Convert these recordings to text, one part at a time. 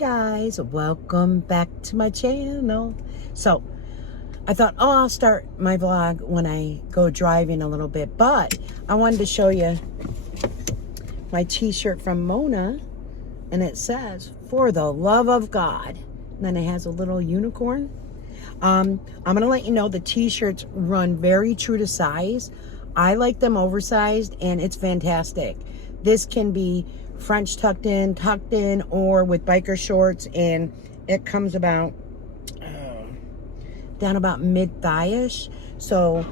guys, welcome back to my channel. So I thought, oh, I'll start my vlog when I go driving a little bit, but I wanted to show you my t-shirt from Mona, and it says "For the Love of God," and then it has a little unicorn. I'm gonna let you know the t-shirts run very true to size. I like them oversized, and it's fantastic. This can be French tucked in, or with biker shorts, and it comes about down about mid-thigh-ish, so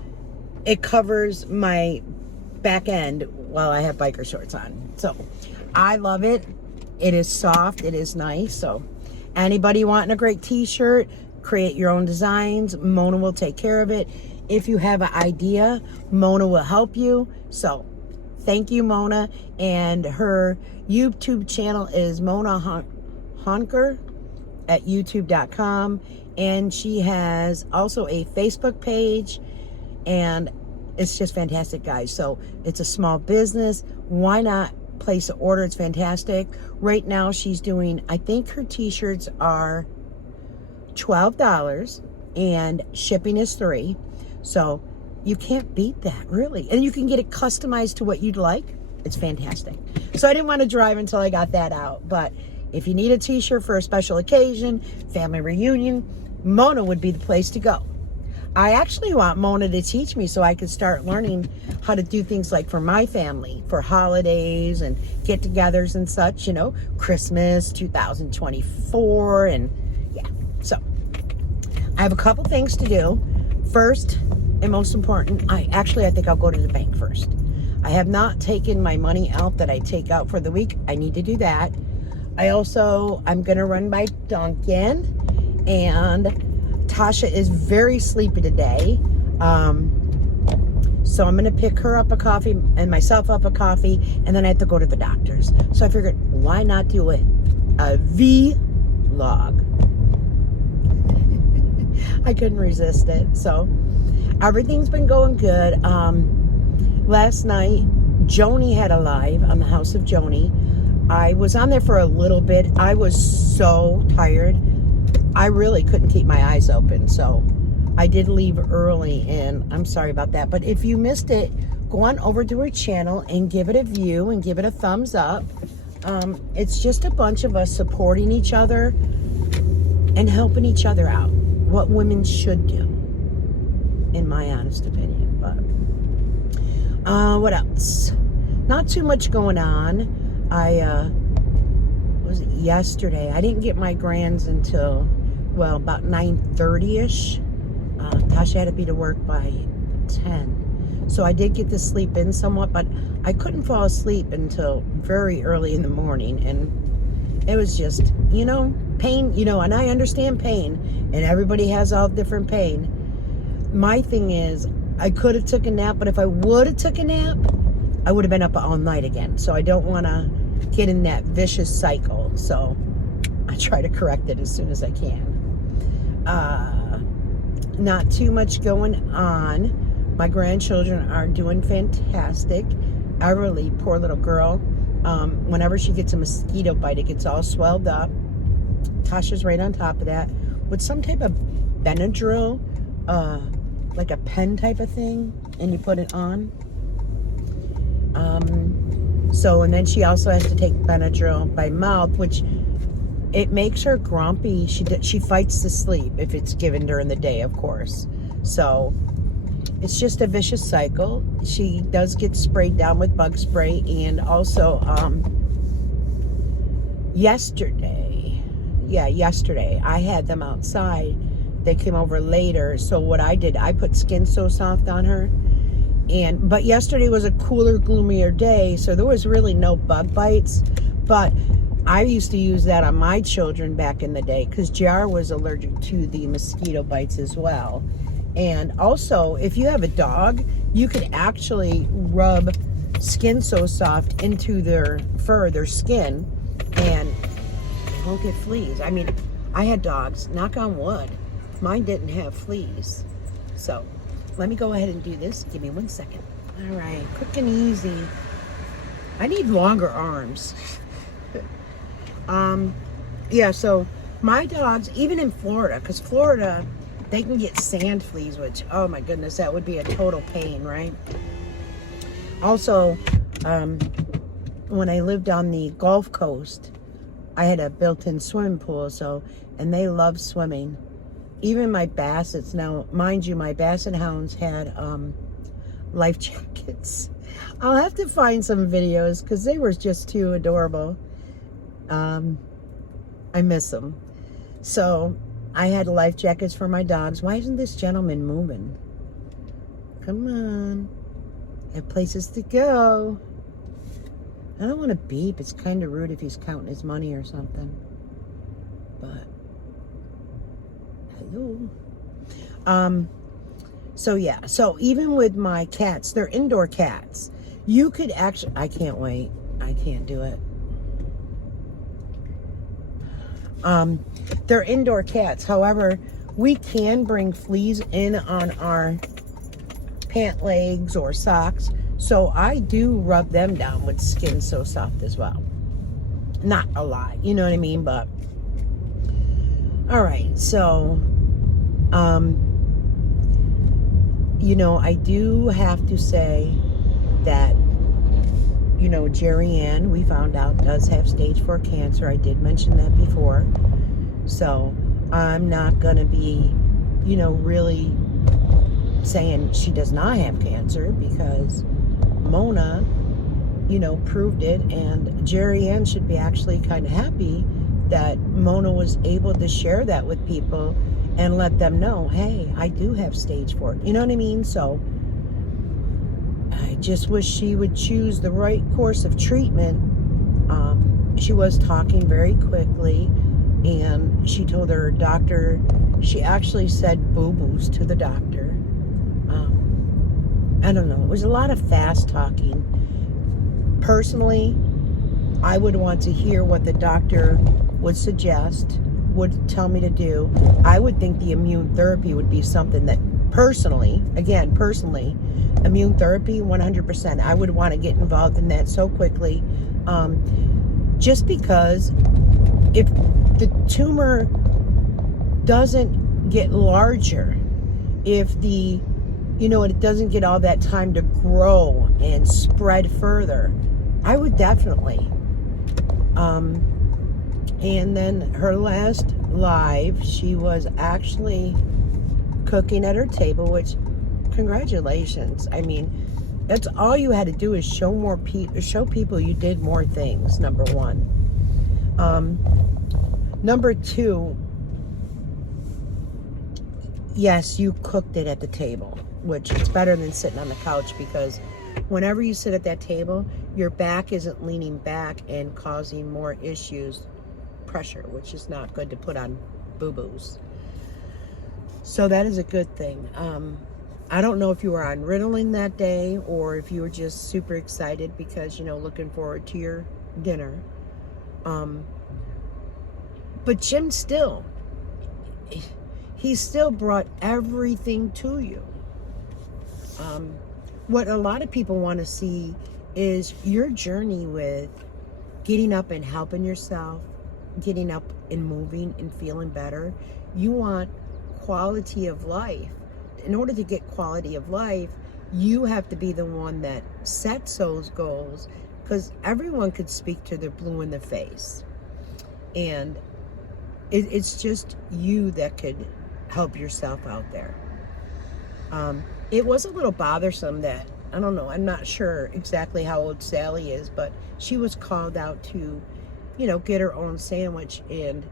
it covers my back end while I have biker shorts on. So I love it. It is soft, it is nice. So anybody wanting a great t-shirt, create your own designs, Mona will take care of it. If you have an idea, Mona will help you. So thank you, Mona. And her YouTube channel is Mona Honker at youtube.com. And she has also a Facebook page. And it's just fantastic, guys. So it's a small business. Why not place an order? It's fantastic. Right now she's doing, I think her t-shirts are $12 and shipping is $3. So you can't beat that, really. And you can get it customized to what you'd like. It's fantastic. So I didn't want to drive until I got that out. But if you need a t-shirt for a special occasion, family reunion, Mona would be the place to go. I actually want Mona to teach me so I could start learning how to do things like for my family, for holidays and get-togethers and such, you know, Christmas 2024, and yeah. So I have a couple things to do. First and most important, I think I'll go to the bank first. I have not taken my money out that I take out for the week. I need to do that. I'm going to run by Dunkin', and Tasha is very sleepy today. So I'm going to pick her up a coffee and myself up a coffee, and then I have to go to the doctor's. So I figured, why not do it? A vlog. I couldn't resist it. So everything's been going good. Last night, Joni had a live on the House of Joni. I was on there for a little bit. I was so tired. I really couldn't keep my eyes open. So I did leave early, and I'm sorry about that. But if you missed it, go on over to her channel and give it a view and give it a thumbs up. It's just a bunch of us supporting each other and helping each other out. What women should do, in my honest opinion. But what else? Not too much going on. Was it yesterday? I didn't get my grands until, well, about 9:30ish. Tasha had to be to work by 10. So I did get to sleep in somewhat, but I couldn't fall asleep until very early in the morning. And it was just, you know, pain, you know, and I understand pain, and everybody has all different pain. My thing is, I could have took a nap, but if I would have took a nap, I would have been up all night again. So I don't want to get in that vicious cycle. So I try to correct it as soon as I can. Not too much going on. My grandchildren are doing fantastic. Everly, poor little girl, whenever she gets a mosquito bite, it gets all swelled up. Tasha's right on top of that with some type of Benadryl, like a pen type of thing, and you put it on. So, and then she also has to take Benadryl by mouth, which it makes her grumpy. She fights to sleep if it's given during the day, of course. So it's just a vicious cycle. She does get sprayed down with bug spray, and also yesterday I had them outside. They came over later, so what I did, I put Skin So Soft on her. But yesterday was a cooler, gloomier day, so there was really no bug bites. But I used to use that on my children back in the day, because JR was allergic to the mosquito bites as well. And also, if you have a dog, you could actually rub Skin So Soft into their fur, their skin, and they won't get fleas. I mean, I had dogs, knock on wood. Mine didn't have fleas. So let me go ahead and do this. Give me 1 second. All right, quick and easy. I need longer arms. Yeah, so my dogs, even in Florida, because Florida, they can get sand fleas, which, oh my goodness, that would be a total pain, right? Also, when I lived on the Gulf Coast, I had a built-in swimming pool, and they love swimming. Even my bassets, now, mind you, my basset hounds had life jackets. I'll have to find some videos because they were just too adorable. I miss them. So I had life jackets for my dogs. Why isn't this gentleman moving? Come on. I have places to go. I don't want to beep. It's kind of rude if he's counting his money or something. But, hello. So yeah. So even with my cats, they're indoor cats. You could actually, I can't wait. I can't do it. They're indoor cats. However, we can bring fleas in on our pant legs or socks. So I do rub them down with Skin So Soft as well. Not a lot, you know what I mean? But, all right. So, you know, I do have to say that, you know, Jerry Ann, we found out, does have stage 4 cancer. I did mention that before. So I'm not going to be, you know, really saying she does not have cancer, because Mona, you know, proved it. And Jerry Ann should be actually kind of happy that Mona was able to share that with people and let them know, hey, I do have stage 4. You know what I mean? So I just wish she would choose the right course of treatment. She was talking very quickly, and she told her doctor, she actually said boo-boos to the doctor. I don't know. It was a lot of fast talking. Personally, I would want to hear what the doctor would suggest, would tell me to do. I would think the immune therapy would be something that personally, immune therapy, 100%. I would want to get involved in that so quickly. Just because if the tumor doesn't get larger, if the, you know, it doesn't get all that time to grow and spread further, I would definitely. And then her last live, she was actually cooking at her table, which, congratulations. I mean, that's all you had to do, is show people you did more things, number one. Number two, yes, you cooked it at the table, which is better than sitting on the couch, because whenever you sit at that table, your back isn't leaning back and causing more issues, pressure, which is not good to put on boo-boos. So that is a good thing. I don't know if you were on Ritalin that day, or if you were just super excited because, you know, looking forward to your dinner. But Jim still, he still brought everything to you. What a lot of people want to see is your journey with getting up and helping yourself, getting up and moving and feeling better. You want quality of life. In order to get quality of life, you have to be the one that sets those goals, because everyone could speak to their blue in the face. And it's just you that could help yourself out there. It was a little bothersome that, I don't know, I'm not sure exactly how old Sally is, but she was called out to, you know, get her own sandwich, and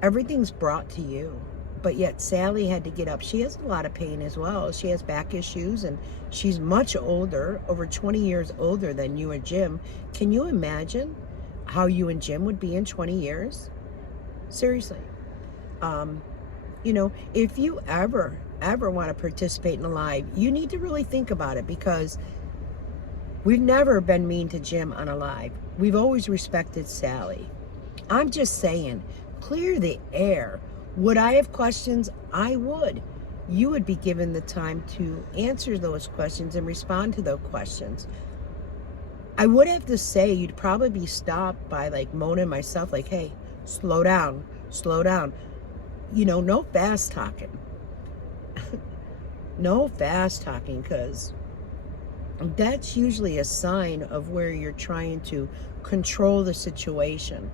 everything's brought to you. But yet Sally had to get up. She has a lot of pain as well. She has back issues, and she's much older, over 20 years older than you and Jim. Can you imagine how you and Jim would be in 20 years? Seriously. You know, if you ever want to participate in a live, you need to really think about it, because we've never been mean to Jim on a live. We've always respected Sally. I'm just saying, clear the air. Would I have questions? I would. You would be given the time to answer those questions and respond to those questions. I would have to say you'd probably be stopped by like Mona and myself, like, hey, slow down, slow down. You know, no fast talking. No fast talking, because that's usually a sign of where you're trying to control the situation.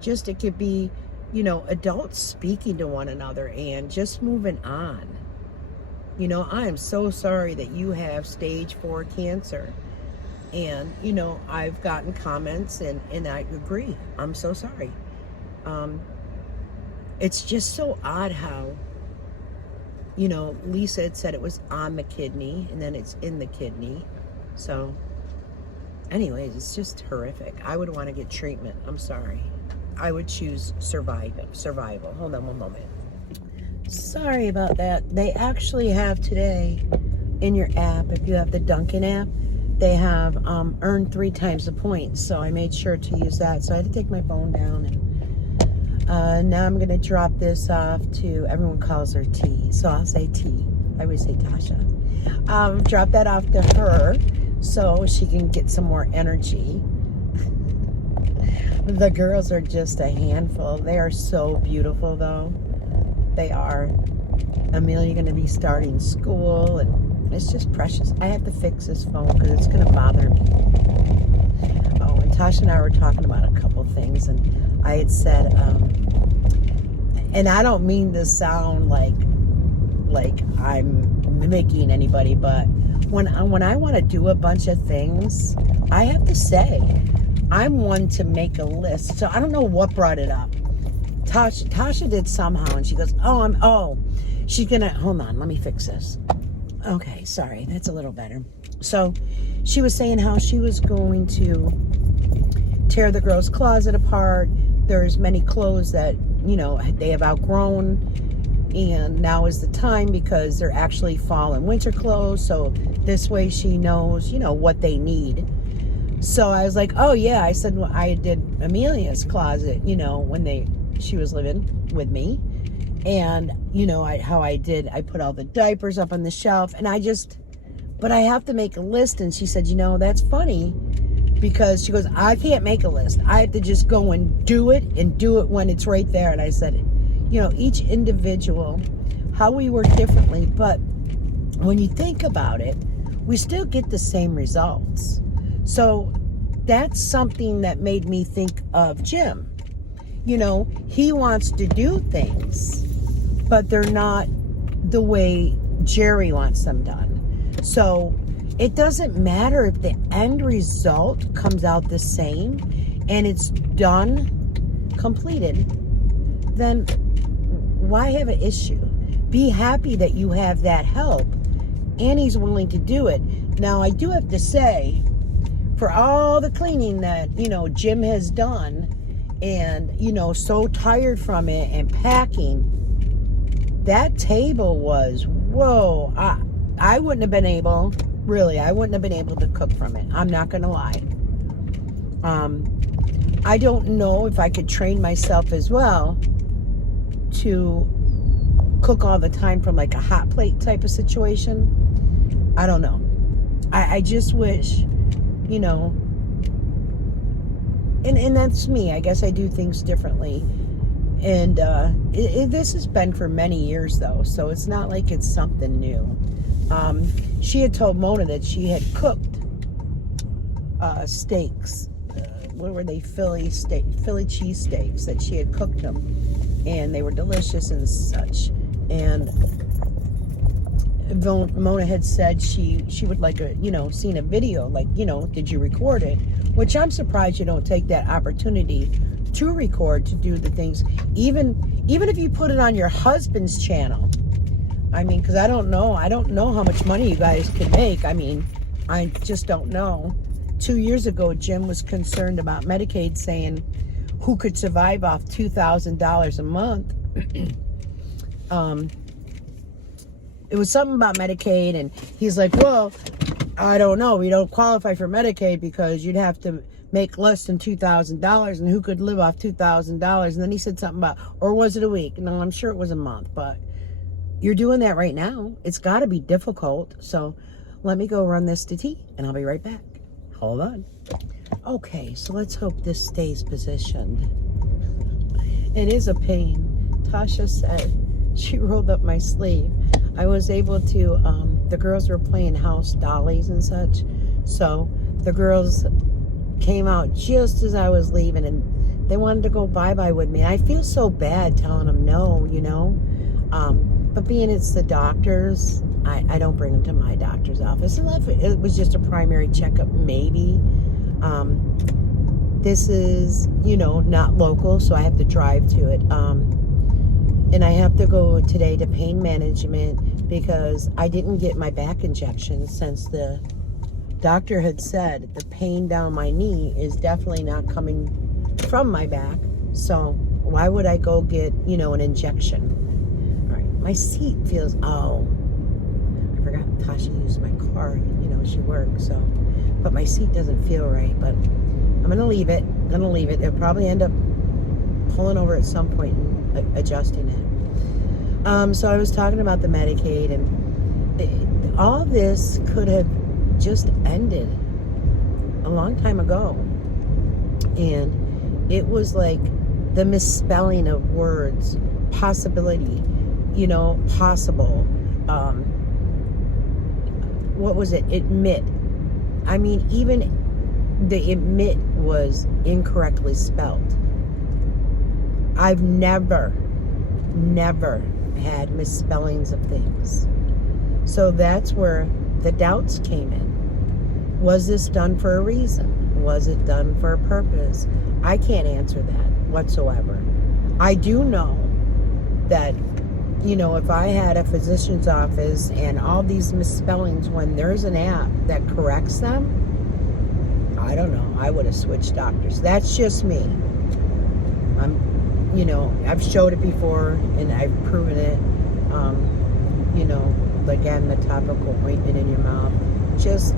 Just, it could be, you know, adults speaking to one another and just moving on. You know, I am so sorry that you have stage 4 cancer. And, you know, I've gotten comments and I agree. I'm so sorry. It's just so odd how, you know, Lisa had said it was on the kidney and then it's in the kidney. So anyways, it's just horrific. I would want to get treatment. I'm sorry. I would choose survival. Hold on one moment. Sorry about that. They actually have today in your app, if you have the Dunkin' app, they have earned 3 times the points. So I made sure to use that. So I had to take my phone down, and now I'm going to drop this off to, everyone calls her T, so I'll say T. I always say Tasha. Drop that off to her so she can get some more energy. The girls are just a handful. They are so beautiful, though. They are. Amelia going to be starting school, and it's just precious. I have to fix this phone because it's going to bother me. Oh, and Tasha and I were talking about a couple things, and I had said, and I don't mean to sound like I'm mimicking anybody, but when I want to do a bunch of things, I have to say, I'm one to make a list. So I don't know what brought it up. Tasha did somehow, and she goes, she's gonna, hold on, let me fix this. Okay, sorry, that's a little better. So she was saying how she was going to tear the girls' closet apart. There's many clothes that, you know, they have outgrown, and now is the time because they're actually fall and winter clothes. So this way she knows, you know, what they need. So I was like, oh yeah, I said, well, I did Amelia's closet, you know, when she was living with me. And, you know, I put all the diapers up on the shelf, and but I have to make a list. And she said, you know, that's funny, because she goes, I can't make a list. I have to just go and do it when it's right there. And I said, you know, each individual, how we work differently, but when you think about it, we still get the same results. So that's something that made me think of Jim. You know, he wants to do things, but they're not the way Jerry wants them done. So it doesn't matter if the end result comes out the same and it's done, completed, then why have an issue? Be happy that you have that help and he's willing to do it. Now, I do have to say, for all the cleaning that, you know, Jim has done, and, you know, so tired from it and packing, that table was, whoa, I wouldn't have been able, really, I wouldn't have been able to cook from it. I'm not going to lie. I don't know if I could train myself as well to cook all the time from like a hot plate type of situation. I don't know. I just wish, you know, and that's me. I guess I do things differently. And this has been for many years, though, so it's not like it's something new. She had told Mona that she had cooked steaks. What were they? Philly cheese steaks, that she had cooked them, and they were delicious and such. And Mona had said she would like seen a video, like, you know, did you record it? Which I'm surprised you don't take that opportunity to record, to do the things, even if you put it on your husband's channel. I mean, because I don't know how much money you guys can make. I mean, I just don't know. 2 years ago, Jim was concerned about Medicaid, saying who could survive off $2,000 a month. It was something about Medicaid, and he's like, well, I don't know. We don't qualify for Medicaid because you'd have to make less than $2,000, and who could live off $2,000? And then he said something about, or was it a week? No, I'm sure it was a month, but you're doing that right now. It's got to be difficult. So let me go run this to tea, and I'll be right back. Hold on. Okay, so let's hope this stays positioned. It is a pain. Tasha said, she rolled up my sleeve. I was able to, the girls were playing house dollies and such. So the girls came out just as I was leaving, and they wanted to go bye-bye with me. I feel so bad telling them no, you know. But being it's the doctors, I don't bring them to my doctor's office. Unless it was just a primary checkup, maybe. This is, you know, not local, so I have to drive to it. And I have to go today to pain management because I didn't get my back injection since the doctor had said the pain down my knee is definitely not coming from my back. So why would I go get, you know, an injection? All right, my seat feels, oh, I forgot Tasha used my car, you know, she works, so, but my seat doesn't feel right, but I'm going to leave it. It'll probably end up pulling over at some point and adjusting it. So I was talking about the Medicaid, and all this could have just ended a long time ago. And it was like the misspelling of words, possibility, you know, possible. What was it? Admit. I mean, even the admit was incorrectly spelled. I've never had misspellings of things. So that's where the doubts came in. Was this done for a reason? Was it done for a purpose? I can't answer that whatsoever. I do know that, you know, if I had a physician's office and all these misspellings, when there's an app that corrects them, I don't know, I would have switched doctors. That's just me. You know, I've showed it before and I've proven it. You know, again, the topical ointment in your mouth. Just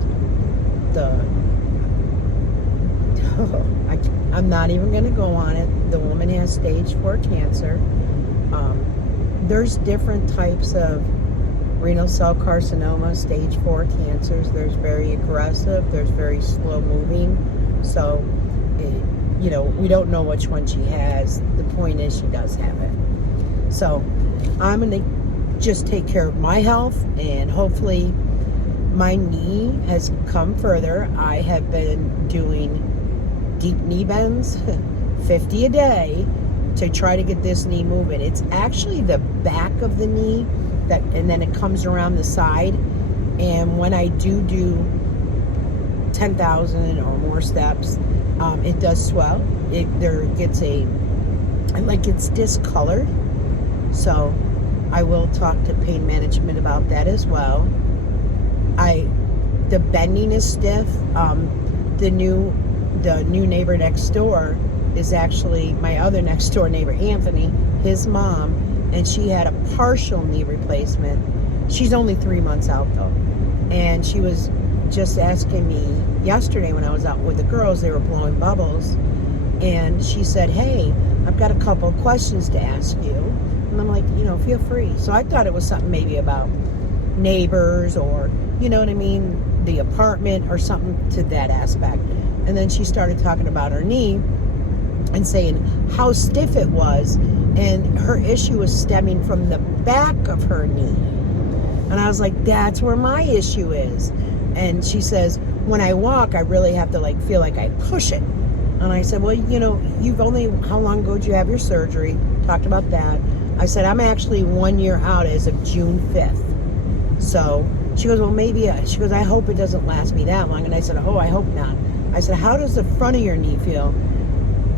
I'm not even going to go on it. The woman has stage 4 cancer. There's different types of renal cell carcinoma, stage 4 cancers. There's very aggressive, there's very slow moving. So, you know, we don't know which one she has. The point is she does have it. So I'm going to just take care of my health, and hopefully my knee has come further. I have been doing deep knee bends, 50 a day, to try to get this knee moving. It's actually the back of the knee, that, and then it comes around the side. And when I do 10,000 or more steps, it does swell. It's discolored. So I will talk to pain management about that as well. The bending is stiff. The new neighbor next door is actually my other next door neighbor, Anthony, his mom, and she had a partial knee replacement. She's only 3 months out though. And she was just asking me yesterday when I was out with the girls, they were blowing bubbles, and she said, hey, I've got a couple of questions to ask you. And I'm like, you know, feel free. So I thought it was something maybe about neighbors, or, you know what I mean, the apartment or something to that aspect. And then she started talking about her knee and saying how stiff it was, and her issue was stemming from the back of her knee. And I was like, that's where my issue is. And she says, when I walk, I really have to feel like I push it. And I said, well, you know, how long ago did you have your surgery? Talked about that. I said, I'm actually 1 year out as of June 5th. So she goes, well, maybe, she goes, I hope it doesn't last me that long. And I said, oh, I hope not. I said, how does the front of your knee feel?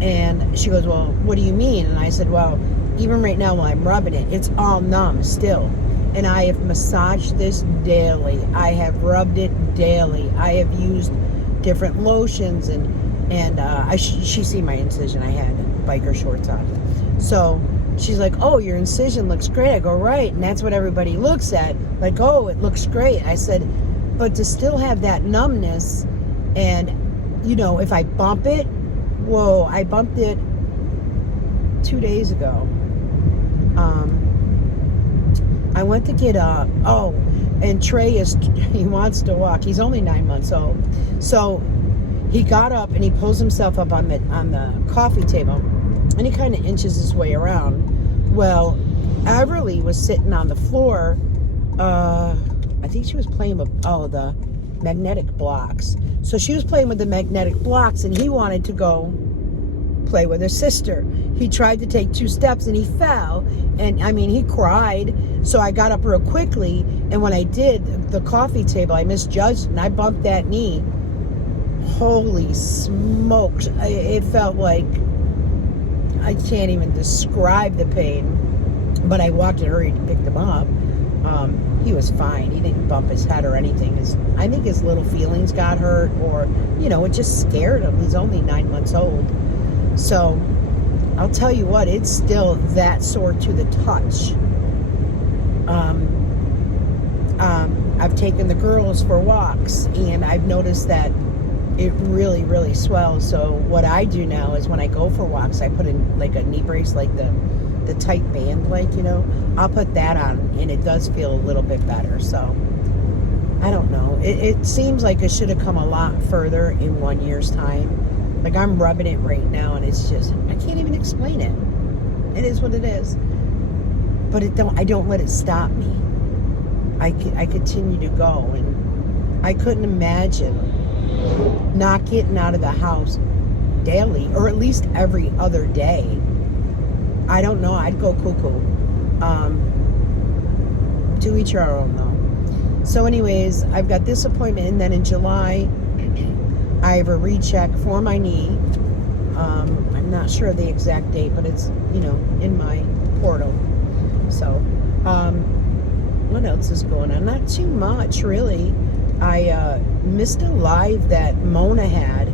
And she goes, well, what do you mean? And I said, well, even right now while I'm rubbing it, it's all numb still. And I have massaged this daily. I have rubbed it daily. I have used different lotions, and she see my incision. I had biker shorts on. So she's like, oh, your incision looks great. I go, right. And that's what everybody looks at. Like, oh, it looks great. I said, but to still have that numbness, and, you know, if I bump it, whoa, I bumped it 2 days ago. I went to get up. Oh, and Trey he wants to walk. He's only 9 months old. So he got up and he pulls himself up on the coffee table. and he kind of inches his way around. Well, Everly was sitting on the floor. I think she was playing with, the magnetic blocks. So she was playing with the magnetic blocks, and he wanted to go play with his sister. He tried to take 2 steps and he fell, and I mean, he cried. So I got up real quickly, and when I did, the coffee table, I misjudged and I bumped that knee. Holy smokes, it felt like, I can't even describe the pain. But I walked and hurried and picked him up. He was fine. He didn't bump his head or anything. I think his little feelings got hurt, or, it just scared him. He's only 9 months old. So, I'll tell you what, it's still that sore to the touch. I've taken the girls for walks, and I've noticed that it really, really swells. So what I do now is when I go for walks, I put in like a knee brace, like the tight band, I'll put that on, and it does feel a little bit better. So I don't know. It seems like it should have come a lot further in 1 year's time. Like, I'm rubbing it right now, and it's just, I can't even explain it. It is what it is. But I don't let it stop me. I continue to go, and I couldn't imagine not getting out of the house daily, or at least every other day. I don't know. I'd go cuckoo. To each your own, though. So anyways, I've got this appointment, and then in July, I have a recheck for my knee. I'm not sure of the exact date, but it's, in my portal. So, what else is going on? Not too much, really. I missed a live that Mona had.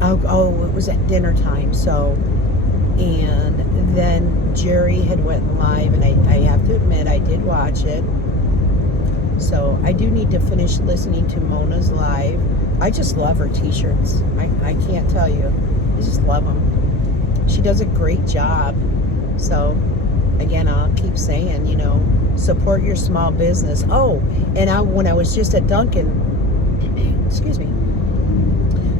Oh, it was at dinner time, so, and then Jerry had went live, and I have to admit, I did watch it. So I do need to finish listening to Mona's live. I just love her t-shirts. I can't tell you. I just love them. She does a great job. So, again, I'll keep saying, support your small business. Oh, and when I was just at Dunkin', excuse me,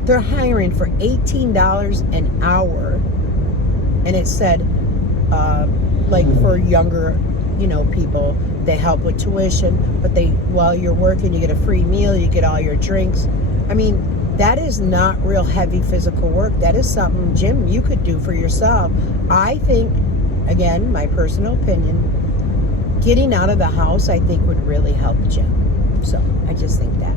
they're hiring for $18 an hour. And it said, for younger, people, they help with tuition, but while you're working, you get a free meal, you get all your drinks. I mean, that is not real heavy physical work. That is something, Jim, you could do for yourself. I think, again, my personal opinion, getting out of the house, I think, would really help Jim. So I just think that.